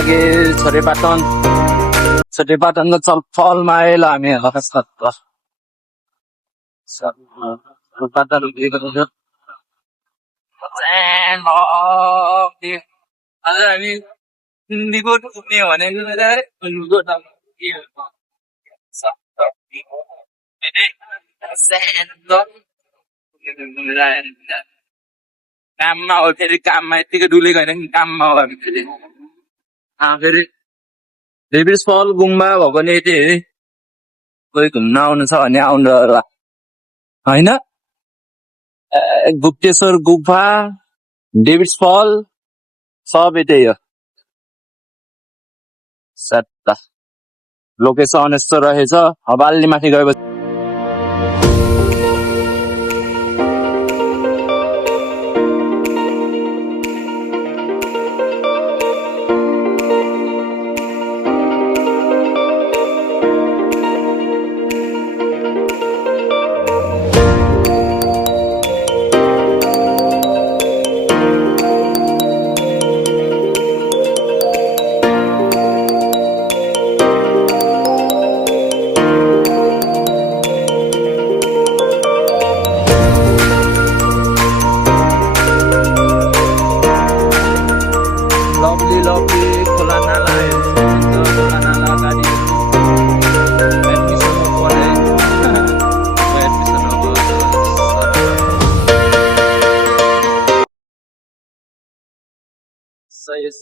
लागि छोटे पाटनको छलफलमा आएला हामी हकस्कत पाटन आज हामी हिन्दीको पुग्ने भनेको काममा हो फेरि काममा यत्तिकै डुलेको होइन काममा हो हामी फेरि फेरि डेभिस फल गुम्बा भयो भने यति कोही घुम्न आउनु छ भने आउनु होला होइन गुप्तेश्वर गुफा डेभिस फल सब यतै हो सट्टा लोकेसन यस्तो रहेछ हवाली माथि गएपछि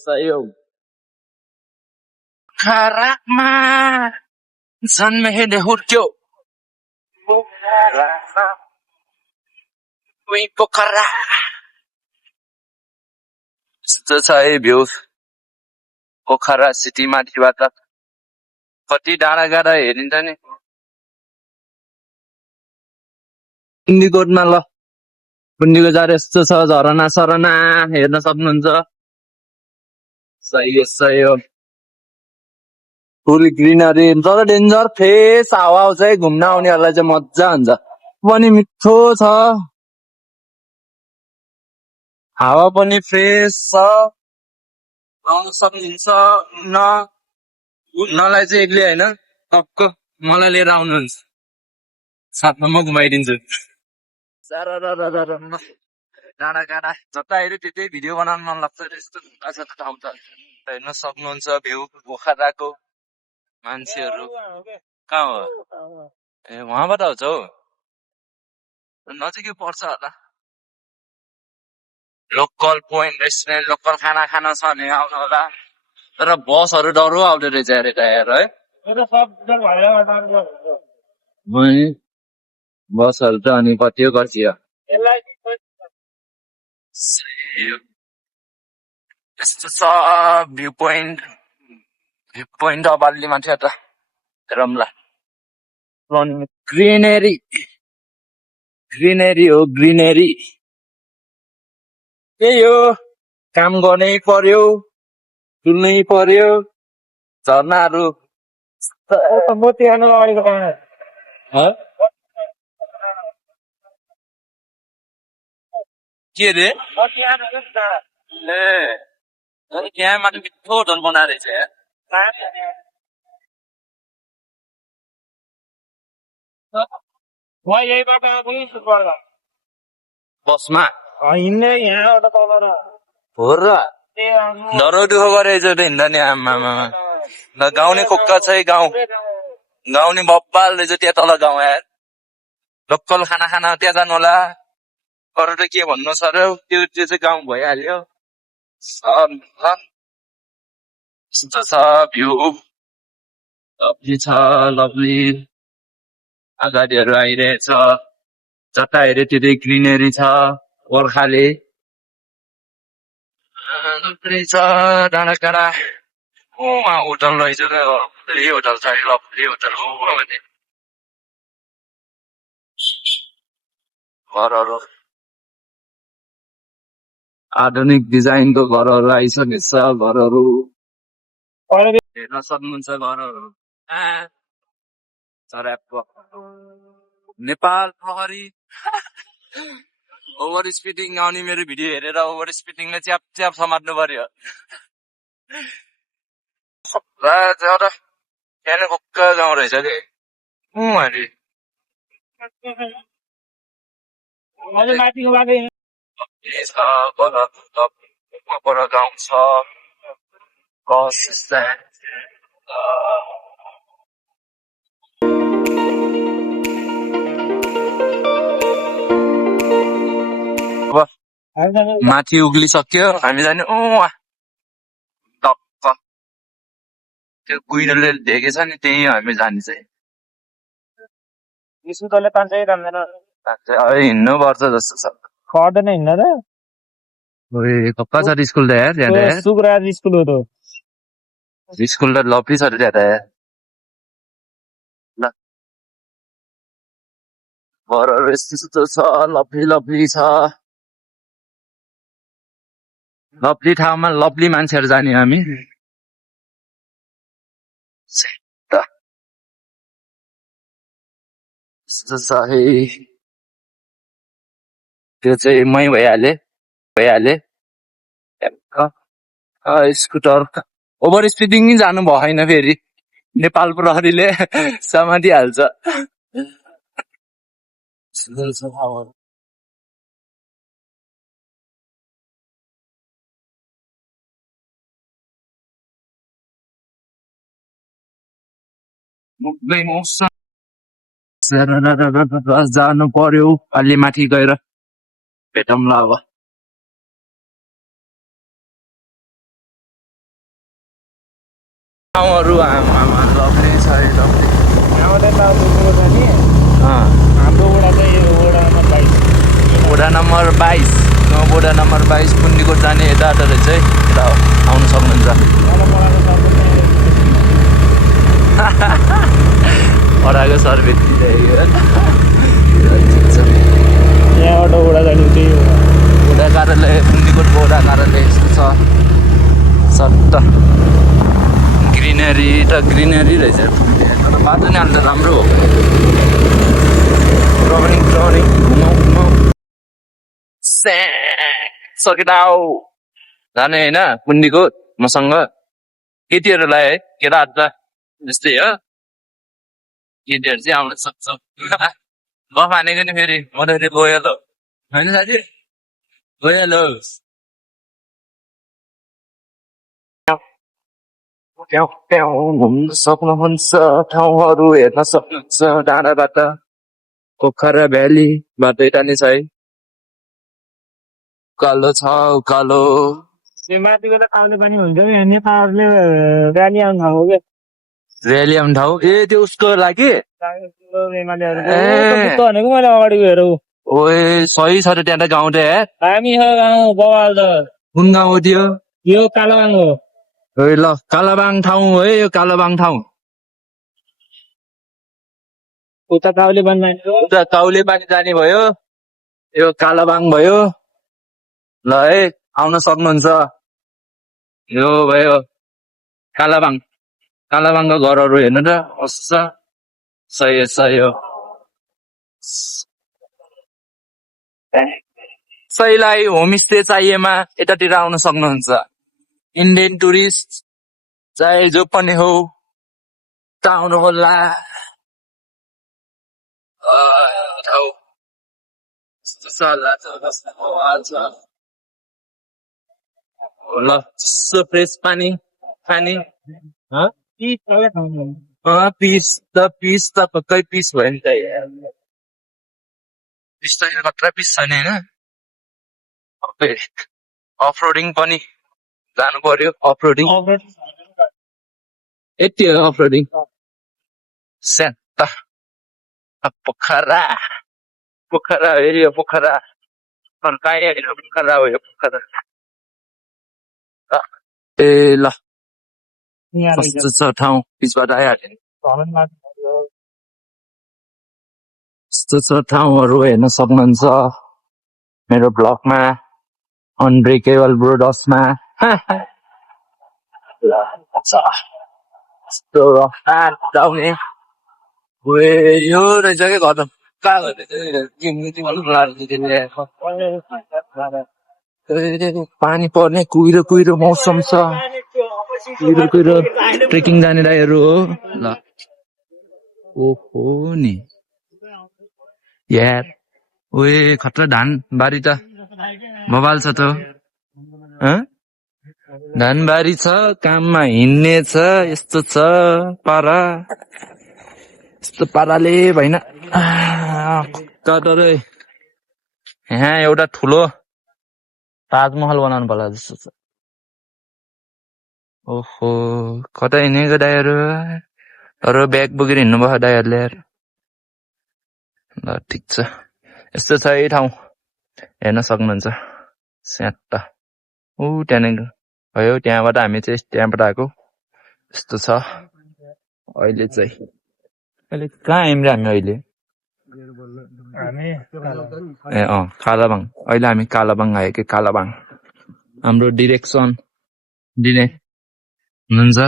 Saya Karakma जन्मे हुर्क्यो पोखरा यस्तो छ है भ्यू पोखरा सिटी माथिबाट कति डाँडा गाडा हेरिन्छ नि कुन्डीकोटमा ल कुन्डीको जार यस्तो छ झरना सरना हेर्न सक्नुहुन्छ सही हो फुल ग्रिनरी तर डेन्जर फ्रेस हावा आउँछ है घुम्न आउनेहरूलाई चाहिँ मजा हुन्छ पनि मिठो छ हावा पनि फ्रेस छ आउन सक्नुहुन्छ नलाई चाहिँ एक्लै होइन टक्क मलाई लिएर आउनुहुन्छ साथमा म घुमाइदिन्छु डाँडा काँडा जता हेऱ्यो त्यतै भिडियो बनाउनु मन लाग्छ यस्तो ठाउँ त हेर्न सक्नुहुन्छ भ्यू पोखराको मान्छेहरू कहाँ हो ए उहाँबाट आउँछ हौ नजिकै पर्छ होला लोकल पोइन्ट रेस्टुरेन्ट लोकल खाना खान छ भने आउनु होला तर बसहरू डरो आउँदो रहेछ अरे टायर है बसहरू त अनि कति हो गर्छ यस्तो छ भ्यू पोइन्ट अबाली माथि त रम्ला ग्रिनेरी हो ग्रिनेरी त्यही हो काम गर्नै पर्यो डुल्नै पर्यो झरनाहरू के रे त्यहाँ माथि मिठो होटल बनाएर बसमा हिँड्ने यहाँ हो र डरो दुःख गरेछ त हिँड्दा नि आमामा गाउने खोक्का छ है गाउने बब्बाल रहेछ त्यहाँ तल गाउँ यार लोकल खाना त्यहाँ जानु होला अरू त के भन्नु छ र त्यो चाहिँ गाउँ भइहाल्यो छ भ्यू लभली अगाडिहरू आइरहेछ जता हेऱ्यो त्यतै ग्रिनेरी छ गोर्खाले छ डाँडा काँडा होटल रहेछ लभली होटल छ लभली होटल हो भने घरहरू आधुनिक डिजाइनको घरहरू आइसकेछ घरहरू हेर्न सक्नुहुन्छ घरहरू नेपाल प्रहरी ओभर स्पिडिङ आउने मेरो भिडियो हेरेर ओभर स्पिडिङले च्याप समात्नु पर्यो राजा त्यहाँ कुक्का गाउँ रहेछ कि अरे माथिको बाटो पर गाउँ छ कस माथि उक्लिसक्यो हामी जाने टक्क त्यो कुहिरोले ढेकेछ नि त्यही हामी जाने चाहिँ स्कुटरले तान्छ कि तान्दैन हिँड्नु पर्छ जस्तो छ खट्दैन हिँड्न र कक्का छ स्कुल त यार त्यहाँ शुक्रबार स्कुल हो त स्कुल त लप्ली छ त्यहाँ त यार ल घरहरू यस्तो छ लप्ली लप्ली छ लप्ली ठाउँमा लप्ली मान्छेहरू जाने हामी त्यो चाहिँ मै भइहाले स्कुटर ओभर स्पिडिङ जानु भएन फेरि नेपाल प्रहरीले समातिहाल्छ जानु पर्यो अलि माथि गएर भेटौँला अब ठाउँहरू लग्ने छ हाम्रो वडा चाहिँ वडा नम्बर 22 वडा नम्बर 22 पुण्डीकोट जाने यताबाट चाहिँ आउनु सक्नुहुन्छ वडाको सर्भिस यहाँबाट वडा जाने त्यही हो वडा कार्यालय पुण्डीकोटको वडा कार्यालय यस्तो छ सट्ट ग्रिनरी त ग्रिनरी रहेछ तर बाटो नै हाल्दा राम्रो हो सकेटाउ जाने होइन पुण्डीकोट मसँग केटीहरूलाई है केटाहरू त जस्तै हो केटीहरू चाहिँ आउन सक्छ गफ हानेको नि फेरि म त फेरि गइहाल्यो होइन साथी गइहाल्यो घुम्न सक्नुहुन्छ ठाउँहरू हेर्न सक्नुहुन्छ डाँडाबाट पोखरा भ्याली बाटो यता नै छ है उकालो छ उकालो माथि गएर काउले पानी हुन्छ कि नेपालले र्याली आउनु ठाउँ हो कि र्याली आउने ठाउँ ए त्यो उसको लागि भनेको मैले अगाडि गएर ओए सही छ त त्यहाँ त गाउँ त हामी छ गाउँ बवाल त कुन गाउँ हो त्यो यो कालाबाङ हो ल कालाबाङ ठाउँ हो है यो कालाबाङ ठाउँ उता काउले पानी उता काउले पानी जाने भयो यो कालाबाङ भयो ल है आउन सक्नुहुन्छ यो भयो कालाबाङको घरहरू हेर्नु त कस्तो छ सही हो सहीलाई होमस्टे चाहिएमा यतातिर आउन सक्नुहुन्छ इन्डियन टुरिस्ट चाहे जो पनि हो आउनु होला ल फ्रेस पानी पिस त पक्कै पिस भयो नि त पिस त कत्रा पिस छ नि होइन अफ रोडिङ पनि जानु पर्यो अफ रोडिङ यति हो अफ रोडिङ पोखरा हेऱ्यो पोखरा पोखरा हो यो पोखरा ए ल कस्तो छ ठाउँ पिचबाट आइहाल्यो कस्तो छ ठाउँहरू हेर्न सक्नुहुन्छ मेरो ब्लगमा अनब्रेकेबल ब्रोडसमा आउने यो रहेछ क्या घर पानी पर्ने कुहिरो मौसम छ कुहिरो ट्रेकिङ जाने दाइहरू हो ल ओहो नि यार ओए खतरा धान बारी त बबाल छ त धानबारी छ काममा हिँड्ने छ यस्तो छ पारा यस्तो पाराले भएन तर यहाँ एउटा ठुलो ताजमहल बनाउनु पर्ला जस्तो छ ओहो कता हिँडेको दाइहरू तर ब्याग बोकेर हिँड्नुभयो दाइहरूले ल ठिक छ यस्तो छ है ठाउँ हेर्न सक्नुहुन्छ स्याट ऊ त्यहाँनिर भयो त्यहाँबाट हामी चाहिँ त्यहाँबाट आएको यस्तो छ अहिले चाहिँ अहिले कहाँ आयौँ र हामी अहिले ए कालाबाङ अहिले हामी कालाबाङ आयो कि कालाबाङ हाम्रो डिरेक्सन दिने हुनुहुन्छ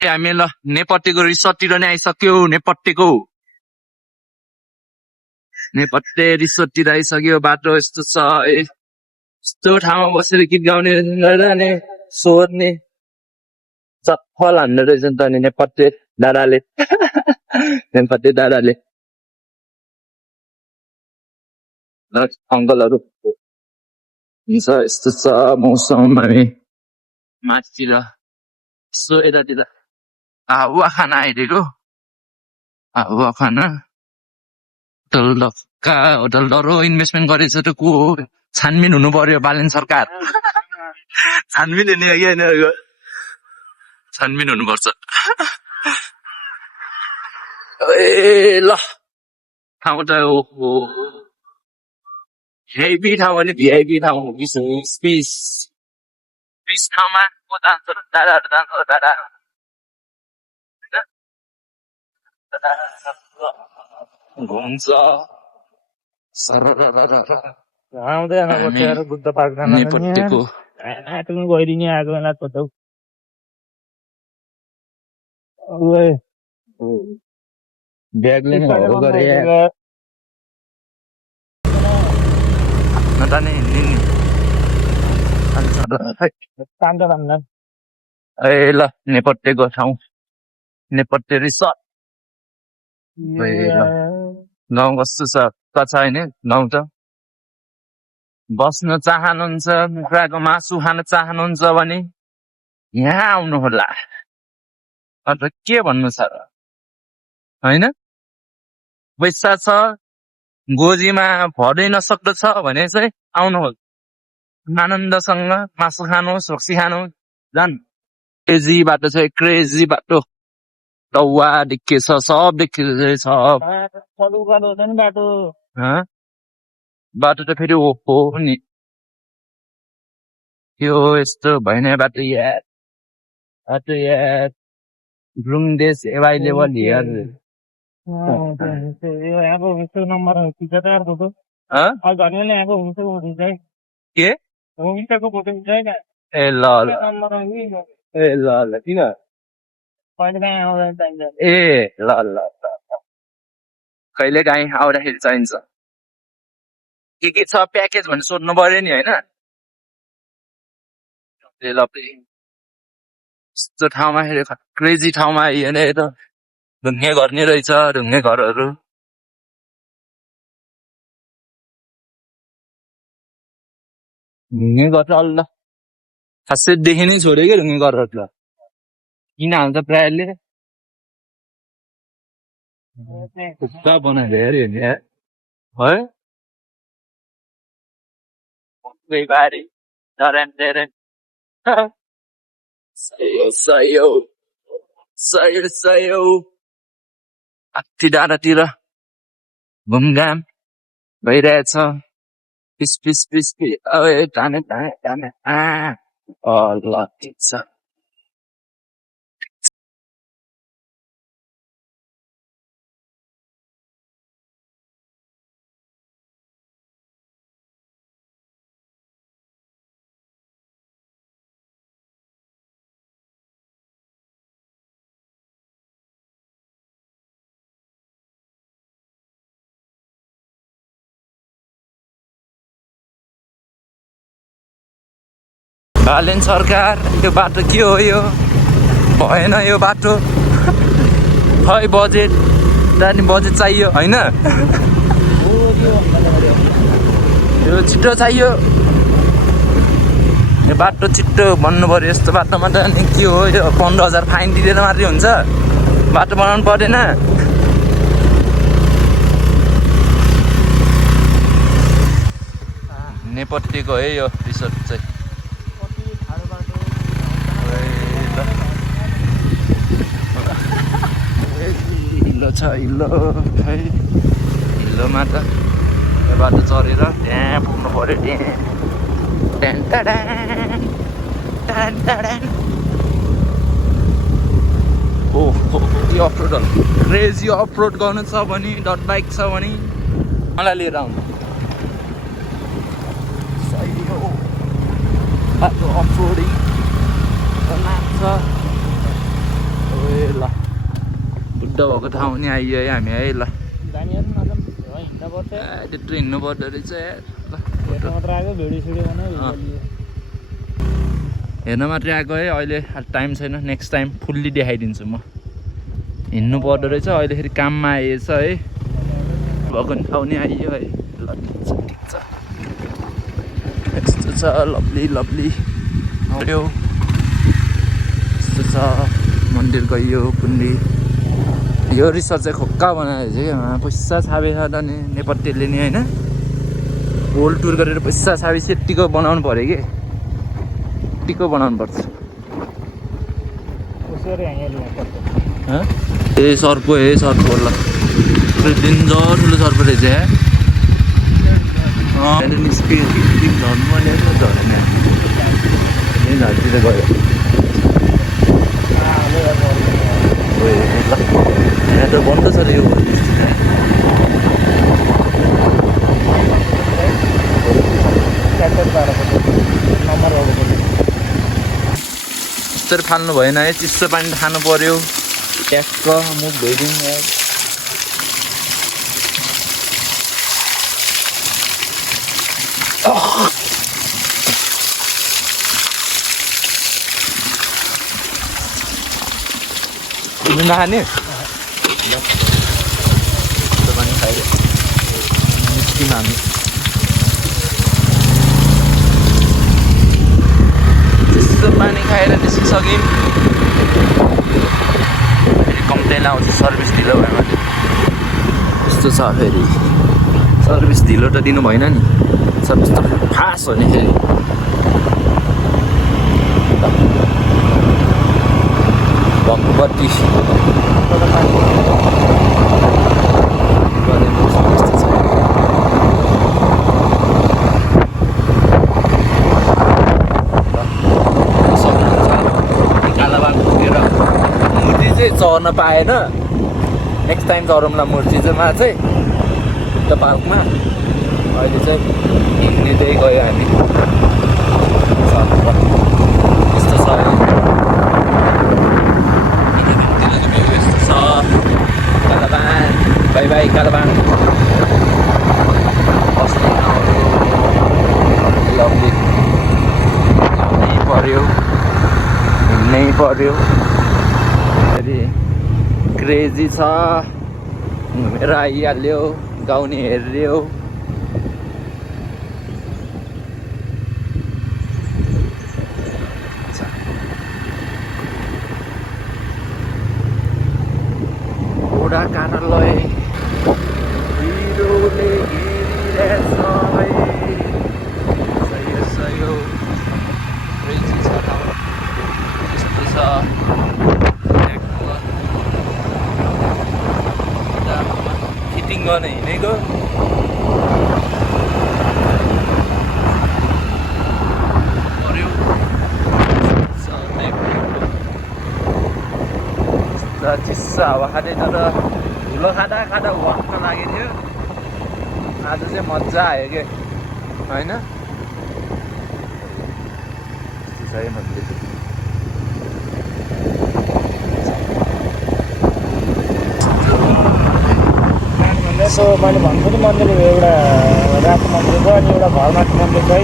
हामी ल नेपट्टेको रिसोर्टतिर नै आइसक्यो नेपट्टे रिसोर्टतिर आइसक्यो बाटो यस्तो छ यस्तो ठाउँमा बसेर गीत गाउने अनि सोध्ने चप्पल हान्ने रहेछ नि त नि नेपट्टे दादाले नेपट्टे दादाले अङ्कलहरू हुन्छ यस्तो छ मौसम हामी माथितिर यसो यतातिर हावा खाना आइदिएको हावा खाना होटल डह्रो इन्भेस्टमेन्ट गरेछ त को छानबिन हुनु पर्यो बालेन सरकार छानबिन हुने कि यिनीहरूको छानबिन हुनुपर्छ ए ल ठाउँ त ओहो भिआइपी ठाउँ भने भिआइपी ठाउँ पिस ठाउँमा को जान्छ दादाहरू जान्छ दादा घुम्छ आउँदै बुद्ध पार्क नेपट्टेको गइदिने आएको बेला खोज्छौ ब्यागले नै हो गरे नताने हिँड्ने ए ल नेपट्टेको ठाउँ नेपट्टे रिसोर्ट गाउँ कस्तो छ छैन गाउँ त बस्न चाहनुहुन्छ कुखुराको मासु खान चाहनुहुन्छ भने यहाँ आउनु होला अन्त के भन्नु छ र होइन पैसा छ गोजीमा भर्दै नसक्दछ भने चाहिँ आउनुहोस् आनन्दसँग मासु खानुहोस् रक्सी खानुहोस् जान क्रेजी बाटो छ क्रेजी बाटो टौवा देखेछ सब देखेछ बाटो त फेरि ओहो नि यो यस्तो भएन बाटो यार Bloomdays available here. के ए ल किन ए ल कहिले काहीँ आउँदाखेरि चाहिन्छ के छ प्याकेज भनेर सोध्नु पर्यो नि होइन ल यस्तो ठाउँमा क्रेजी ठाउँमा आइयो त ढुङ्गे गर्ने रहेछ ढुङ्गे घरहरू ढुङ्गे घर ल खासै देखि नै छोड्यो क्या ढुङ्गे घरहरू त किन हाल्छ प्रायःले खुट्टा बनाइदियो अरे है बारी सयो अति डाँडातिर घुमघाम भइरहेछ पिस टाने ल ठिक छ बालेन सरकार यो बाटो के हो यो भएन यो बाटो खै बजेट जाने बजेट चाहियो होइन यो छिटो चाहियो यो बाटो छिटो भन्नु पर्यो यस्तो बाटोमा त अनि के हो यो 15,000 फाइन दिँदैन मात्रै हुन्छ बाटो बनाउनु पर्दैन नेपट्टीको है यो रिसोर्ट चाहिँ हिलो छ हिलो खै हिलोमा त यो बाटो चढेर त्यहाँ पुग्नु पर्यो त्यहाँ ओहो यो अफरोड क्रेजी अफरोड गर्नु छ भने डट बाइक छ भने मलाई लिएर आउनु सही हो बाटो अफरोडिङ लाग्छ ल बुढ्ढा भएको ठाउँ नि आइयो है हामी है ल त्यत्रो हिँड्नु पर्दो रहेछ हेर्न मात्रै आएको है अहिले टाइम छैन नेक्स्ट टाइम फुल्ली देखाइदिन्छु म हिँड्नु पर्दो रहेछ अहिले फेरि काममा आएछ है भएको ठाउँ नि आइयो है ल ठिक छ यस्तो छ लभली लभली आउँयो यस्तो छ मन्दिर गयो कुन्डी यो रिसोर्ट चाहिँ खोक्का बनाएर चाहिँ पैसा छापेछ त नि नेपट्टीले नि होइन होल टुर गरेर पैसा छापे सेट्टीको बनाउनु पऱ्यो कि टिको बनाउनु पर्छ ए सर्पो ल डेन्जर ठुलो सर्पो रहेछ झर्नु पर्ने झरेन झर्तिर गयो यहाँ त बन्द छ यो यस्तरी फाल्नु भएन है चिसो पानी खानु पर्यो ट्याक्क मुख धोइदिउँ नखाने पानी खाएर निस्किन हामी चिसो पानी खाएर निस्किसक्यौँ फेरि कम्प्लेन आउँछ सर्भिस ढिलो भयो भने यस्तो छ फेरि सर्भिस ढिलो त दिनु भएन नि सर्भिस त फास्ट हो नि फेरि भगवती चढ्न पाएन नेक्स्ट टाइम चढौँला मूर्तिमा चाहिँ बुद्ध पार्कमा अहिले चाहिँ हिँड्दै गयो हामी यस्तो छ यस्तो छ कालाबान बाई बाई कालाबान बस्ने ठाउँहरू लभली हिँड्नै पर्यो हिँड्नै पर्यो क्रेजी छ घुमेर आइहाल्यो गाउने हेर्यो ओडा कार्यालय हिरोले घेरिरहेछ सही क्रेजी छ यस्तो छ फिटिङ गर्न हिँडेको चिस्सा हावा खाँदै तर धुलो खाँदा खाँदा वाक्क लागेको थियो आज चाहिँ मजा आयो कि होइन यसो मैले भन्छु नि मन्दिर एउटा रातो मन्दिर छ अनि एउटा घरमाथि मन्दिर छ है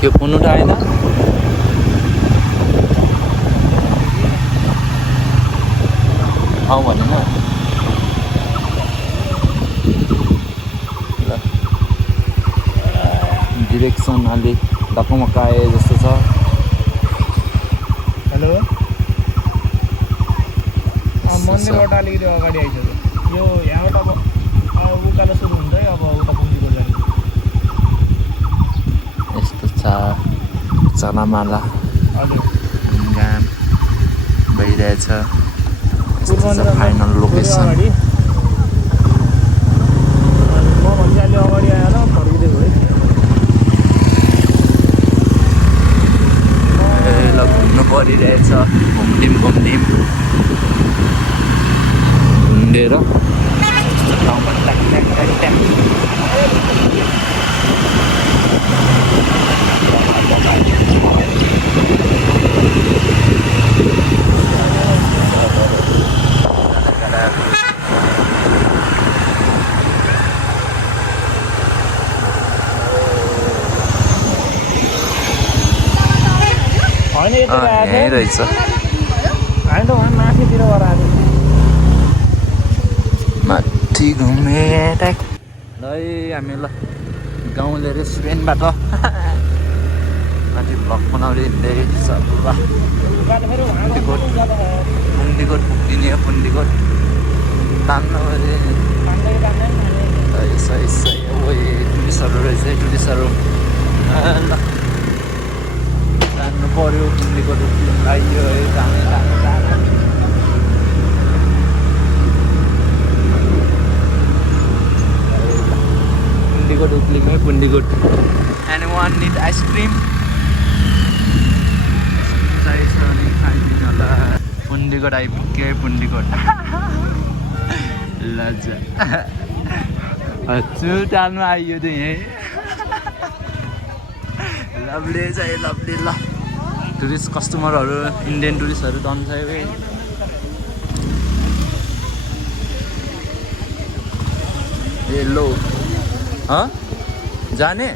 त्यो फोन उठाएन आऊ भनेन डिरेक्सन अलि धक्कमक्क आए जस्तो छ हेलो मन्दिरबाट अलिकति अगाडि आइसक्यो यो यहाँबाट अब उकालो सुरु हुन्छ है अब उता पुग्नुको लागि यस्तो छ चलामाला हजुर घाम भइरहेछ पूर्व फाइनल लोकेसन अगाडि म भन्छ अलि अगाडि आएर फर्किँदै ए ल घुम्नु परिरहेछ घुम्दिम घुम्डेर ठाउँमा ट्याक ट्याक ट्याक ट्याक होइन यति आएको यहीँ रहेछ होइन त उहाँ माथितिर गएर आएको माथि घुमे ट्याक ल है हामी ल गाउँले रेस्टुरेन्टबाट माथि भ्लग बनाउँदै हिँड्दैछ ल पुन्डीकोट पुग्दिने पुन्डीकोट तान्नु सही टुरिस्टहरू रहेछ है टुरिस्टहरू ल जानु पऱ्यो पुन्डीकोट आइयो है जाने पुन्डीकोट उक्लिङ है पुन्डीकोट एन्ड वान निड आइसक्रिम चाहिन्छ भने खाइदिनु होला पुन्डीकोट आइपुग्यो है पुन्डीकोट लजा हजुर टाल्नु आइयो त यहीँ लभली चाहिँ लभली ल टुरिस्ट कस्टमरहरू इन्डियन टुरिस्टहरू तन्छ है ए लो जाने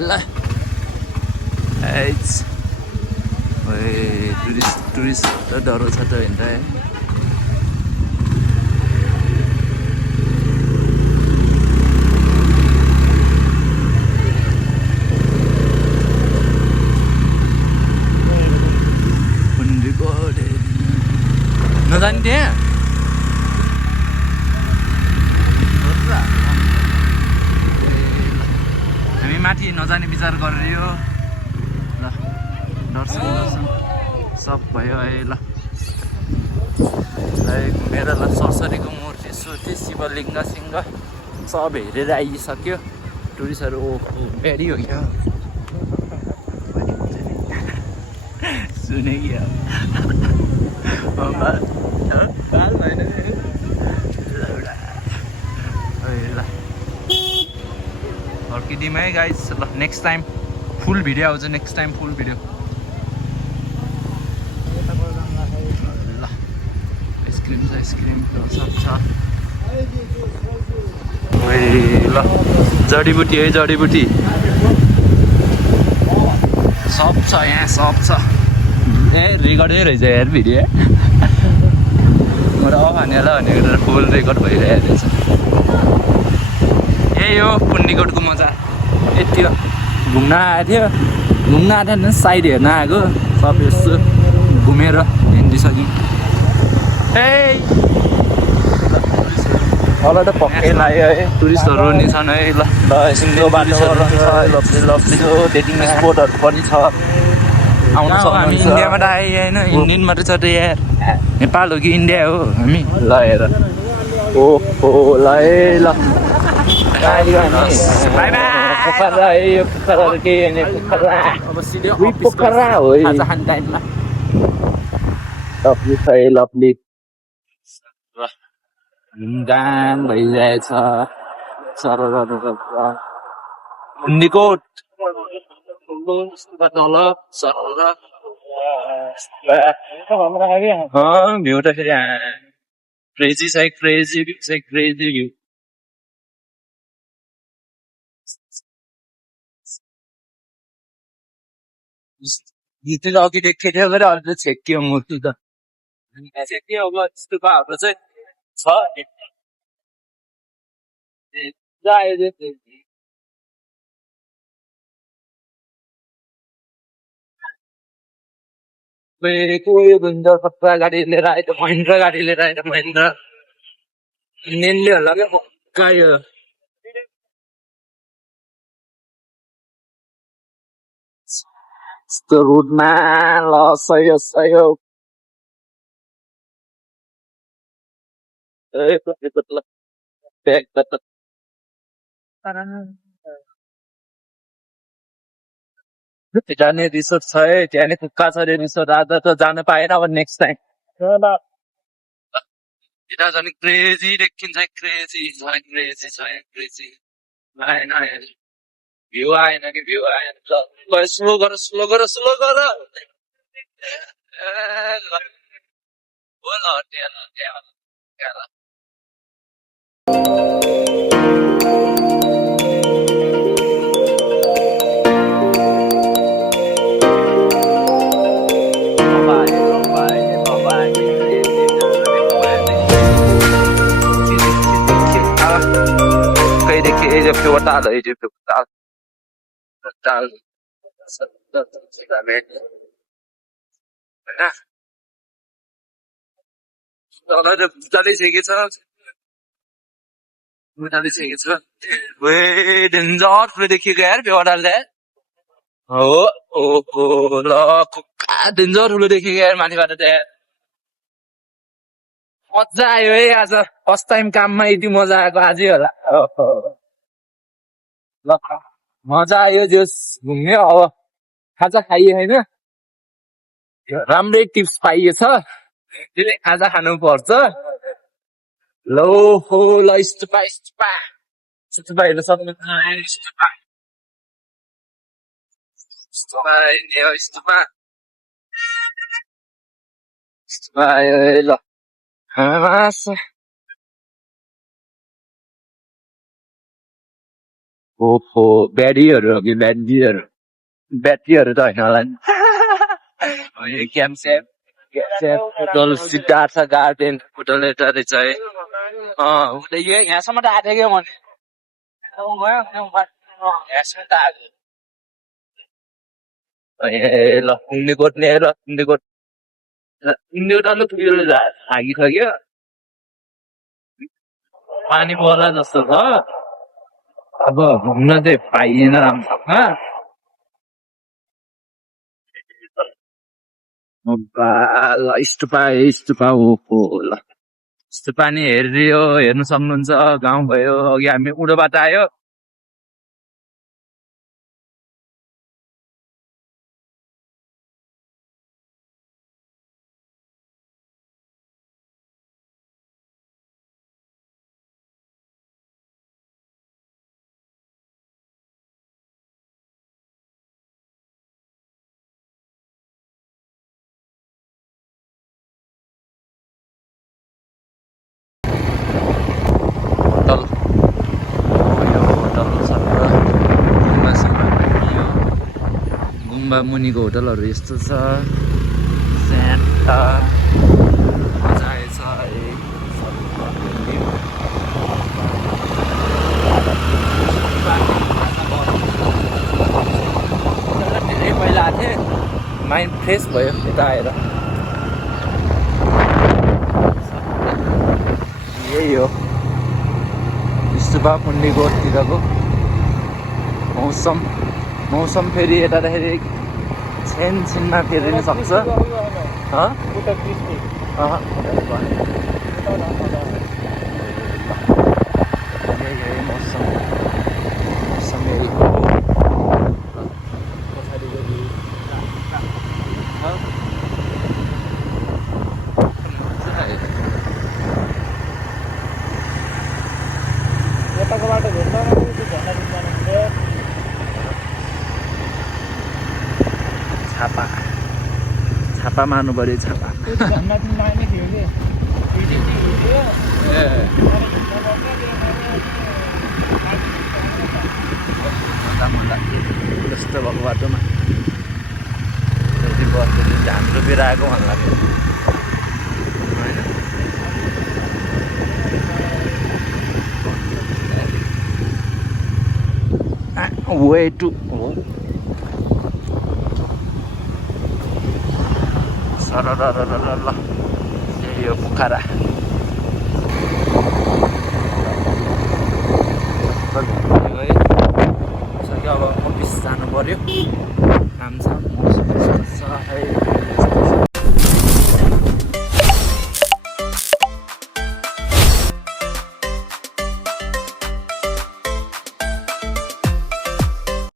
ल टुरिस्ट त डरो छ त हिँड्दा नजाने त्यहाँ हामी माथि नजाने विचार गरियो ल दर्शन सब भयो है ल घुमेर ल सरसरीको मूर्ति सुर्ति शिवलिङ्ग सिङ्ग सब हेरेर आइसक्यो टुरिस्टहरू ओहो भेरी हो क्या सुने क्या फर्किदिउँ है गाइस ल नेक्स्ट टाइम फुल भिडियो आउँछ नेक्स्ट टाइम फुल भिडियो ल आइसक्रिम सब छ ल जडीबुटी है जडीबुटी सब छ यहाँ सब छ ए रेकर्डै रहेछ यार भिडियो म भनेर भनेको फुल रेकर्ड भइरहेको रहेछ यही हो पुन्डीकोटको मजा यति हो घुम्न आएको थियो साइड हेर्न आएको सब यस्तो घुमेर हिँडिसक्यो ए मलाई त पक्कै लाग्यो है टुरिस्टहरू नि छन् है ल सिङ्गो बाटोहरू छ लप्ली डेटिङ स्पोटहरू पनि छ आउनु हामी इन्डियाबाट आए होइन इन्डियन मात्रै छ त यार नेपाल हो कि इन्डिया हो हामी ल हेर ओहो ल है ल पोखरा है यो पोखरा के पोखरा हो लप्ली छ है लप्ली घुमघाम भइरहेछ पुन्डीकोट तल भ्यू त फेरि क्रेजी छ क्रेजी भ्यू गीतले अघि देखेको थियो भने अहिले छेकियो मुटु त छेकियो अब त्यस्तो हाम्रो चाहिँ छ कोही भन्छ सबै गाडी लिएर आयो महिन्द्रा गाडी लिएर आयो महिन्द्रा नेनले होला क्या पक्का यो यस्तो रोडमा ल सही सही जाने रिसोर्ट छ है त्यहाँ नि कुक्का छ अरे रिसोर्ट आज त जान पाएन अब नेक्स्ट टाइम त्यहाँ झन् क्रेजी देखिन्छ क्रेजी क्रेजी छ क्रेजी आएन भ्यू आएन कि भ्यू आएन ल स्लो गर स्लो गर स्लो गर Ella più guardata, ella più guardata. Tadi segitu, tadi segitu. Weh, dengar, boleh dekhi gaya, piu guardata. Oh, lah, dengar, boleh dekhi gaya, mani guardata. मजा आयो है आज फर्स्ट टाइम काममा यति मजा आएको आजै होला ल मजा आयो जोस घुम्ने अब खाजा खाइयो होइन राम्रै टिप्स पाइएछ त्यसले खाजा खानु पर्छ लो हो ल स्टुपा स्टुपा स्टुपाहरू सक्नु स्टुपा स्टुपा स्टुपा स्टुपा ल Massa. ओहो ब्याडीहरू हो कि ब्याट्रीहरू त होइन होला नि camp hotel Siddhartha garden hotel यता रहेछ है उता यहाँसम्म त आएको क्या मैले यहाँसम्म त आएको ल उन्नेकोट ल्याएर उन्नेकोट उन्नेकोट पुगेर थाकिसक्यो पानी पर्ला जस्तो छ अब घुम्न चाहिँ पाइएन राम्रोसँग स्टुपा ओहो ल स्टुपा नि हेर्नु सक्नुहुन्छ गाउँ भयो अघि हामी उडोबाट आयो गुम्बा मुनिको होटलहरू यस्तो छ मजा आएछ धेरै पहिला आएको थिएँ माइन्ड फ्रेस भयो यता आएर यही हो स्टुपा पुण्डिकोटतिरको मौसम फेरि यताखेरि छिनमा फेरिन सक्छ मौसम यही यताको बाटो भेट्दा छापा मार्नु पर्यो छापा यस्तो भएको बाटोमा कति वर्ष झान रोपेर आएको मन लाग्यो होइन वे टु सर ल यो पोखरा अब अफिस जानु पर्यो काम छ